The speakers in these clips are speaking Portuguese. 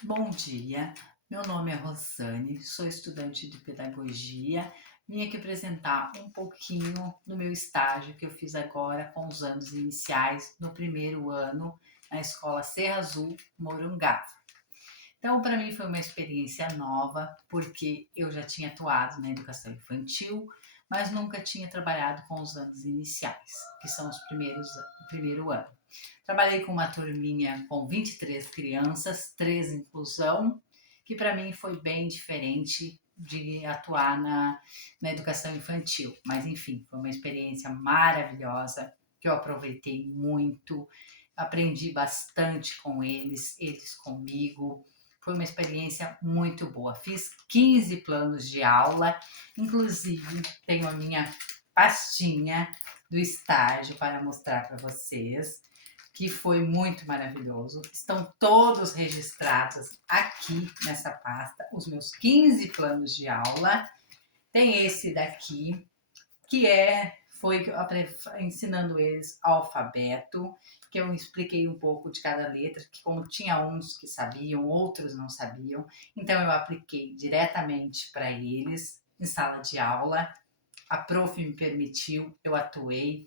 Bom dia, meu nome é Rosane, sou estudante de pedagogia. Vim aqui apresentar um pouquinho do meu estágio que eu fiz agora com os anos iniciais no primeiro ano na Escola Serra Azul, Morungaba. Então, para mim foi uma experiência nova, porque eu já tinha atuado na educação infantil, mas nunca tinha trabalhado com os anos iniciais, que são o primeiro ano. Trabalhei com uma turminha com 23 crianças, 3 inclusão, que para mim foi bem diferente de atuar na educação infantil. Mas enfim, foi uma experiência maravilhosa, que eu aproveitei muito, aprendi bastante com eles comigo. Foi uma experiência muito boa. Fiz 15 planos de aula, inclusive tenho a minha pastinha do estágio para mostrar para vocês, que foi muito maravilhoso. Estão todos registrados aqui nessa pasta, os meus 15 planos de aula. Tem esse daqui, que foi ensinando eles alfabeto, que eu expliquei um pouco de cada letra, que como tinha uns que sabiam, outros não sabiam, então eu apliquei diretamente para eles em sala de aula. A prof me permitiu, eu atuei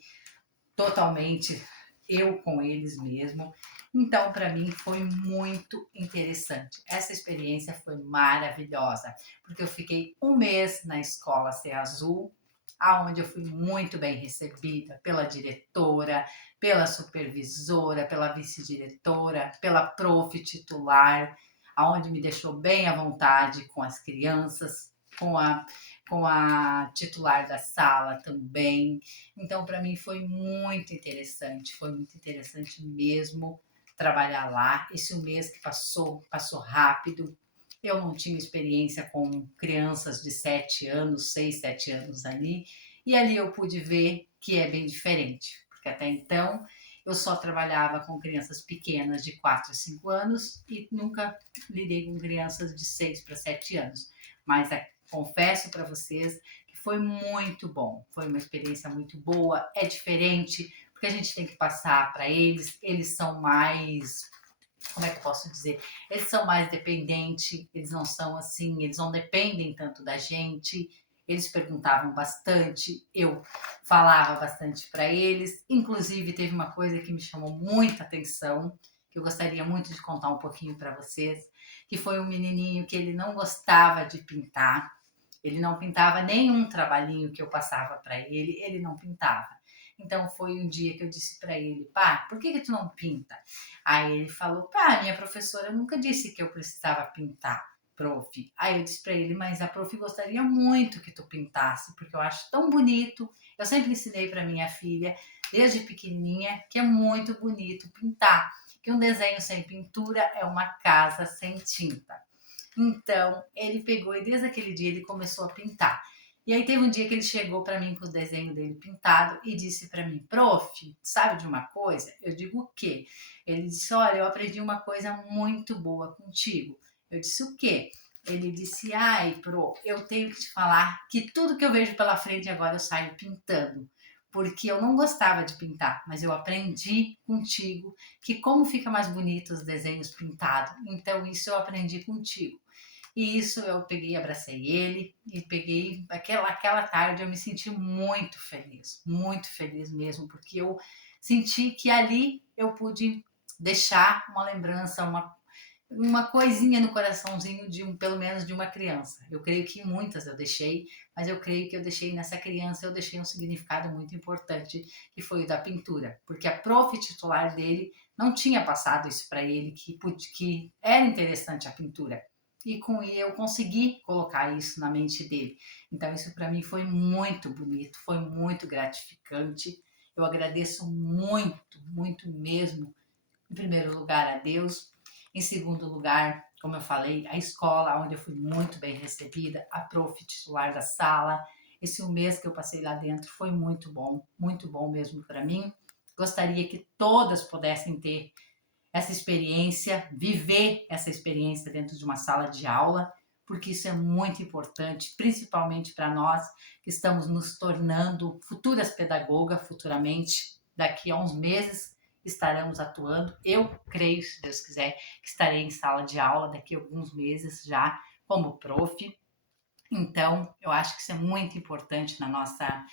totalmente eu com eles mesmo. Então, para mim foi muito interessante. Essa experiência foi maravilhosa, porque eu fiquei um mês na escola Ser Azul, aonde eu fui muito bem recebida pela diretora, pela supervisora, pela vice-diretora, pela prof titular, aonde me deixou bem à vontade com as crianças, com a titular da sala também. Então, para mim foi muito interessante mesmo trabalhar lá. Esse um mês que passou rápido. Eu não tinha experiência com crianças de 7 anos, 6, 7 anos ali, e ali eu pude ver que é bem diferente, porque até então eu só trabalhava com crianças pequenas de 4 a 5 anos e nunca lidei com crianças de 6 para 7 anos. Mas confesso para vocês que foi muito bom, foi uma experiência muito boa, é diferente, porque a gente tem que passar para eles, eles são mais, como é que eu posso dizer? Eles são mais dependentes, eles não são assim, eles não dependem tanto da gente. Eles perguntavam bastante, eu falava bastante para eles. Inclusive, teve uma coisa que me chamou muita atenção, que eu gostaria muito de contar um pouquinho para vocês, que foi um menininho que ele não gostava de pintar. Ele não pintava nenhum trabalhinho que eu passava para ele não pintava. Então foi um dia que eu disse para ele: pá, por que tu não pinta? Aí ele falou: pá, minha professora nunca disse que eu precisava pintar, prof. Aí eu disse para ele: mas a prof gostaria muito que tu pintasse, porque eu acho tão bonito. Eu sempre ensinei para minha filha, desde pequenininha, que é muito bonito pintar, que um desenho sem pintura é uma casa sem tinta. Então, ele pegou e desde aquele dia ele começou a pintar. E aí teve um dia que ele chegou para mim com o desenho dele pintado e disse para mim: prof, sabe de uma coisa? Eu digo: o quê? Ele disse: olha, eu aprendi uma coisa muito boa contigo. Eu disse: o quê? Ele disse: ai, pro, eu tenho que te falar que tudo que eu vejo pela frente agora eu saio pintando. Porque eu não gostava de pintar, mas eu aprendi contigo que como fica mais bonito os desenhos pintados. Então isso eu aprendi contigo. E isso eu peguei, abracei ele e peguei aquela tarde eu me senti muito feliz mesmo, porque eu senti que ali eu pude deixar uma lembrança, uma coisinha no coraçãozinho de pelo menos de uma criança. Eu creio que muitas eu deixei, mas eu creio que eu deixei nessa criança, eu deixei um significado muito importante, que foi o da pintura, porque a prof titular dele não tinha passado isso para ele, que era interessante a pintura. E com ele eu consegui colocar isso na mente dele. Então isso para mim foi muito bonito, foi muito gratificante. Eu agradeço muito mesmo, em primeiro lugar a Deus, em segundo lugar, como eu falei, a escola, onde eu fui muito bem recebida, a prof titular da sala. Esse um mês que eu passei lá dentro foi muito bom mesmo para mim. Gostaria que todas pudessem ter essa experiência, viver essa experiência dentro de uma sala de aula, porque isso é muito importante, principalmente para nós que estamos nos tornando futuras pedagogas futuramente, daqui a uns meses estaremos atuando. Eu creio, se Deus quiser, que estarei em sala de aula daqui a alguns meses já como prof. Então, eu acho que isso é muito importante na nossa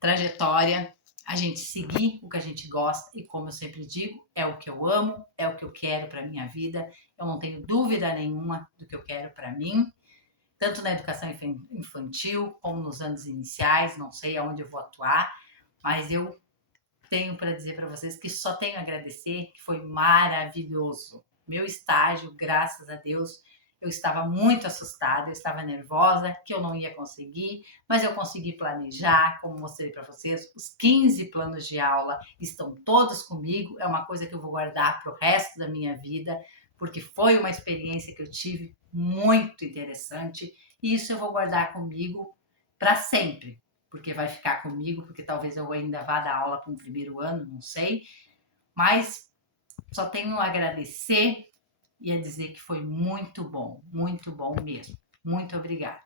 trajetória, a gente seguir o que a gente gosta e, como eu sempre digo, é o que eu amo, é o que eu quero para minha vida. Eu não tenho dúvida nenhuma do que eu quero para mim, tanto na educação infantil como nos anos iniciais. Não sei aonde eu vou atuar, mas eu tenho para dizer para vocês que só tenho a agradecer, que foi maravilhoso. Meu estágio, graças a Deus, eu estava muito assustada, eu estava nervosa, que eu não ia conseguir, mas eu consegui planejar, como mostrei para vocês, os 15 planos de aula estão todos comigo, é uma coisa que eu vou guardar para o resto da minha vida, porque foi uma experiência que eu tive muito interessante, e isso eu vou guardar comigo para sempre, porque vai ficar comigo, porque talvez eu ainda vá dar aula para um primeiro ano, não sei, mas só tenho a agradecer e a dizer que foi muito bom mesmo. Muito obrigada.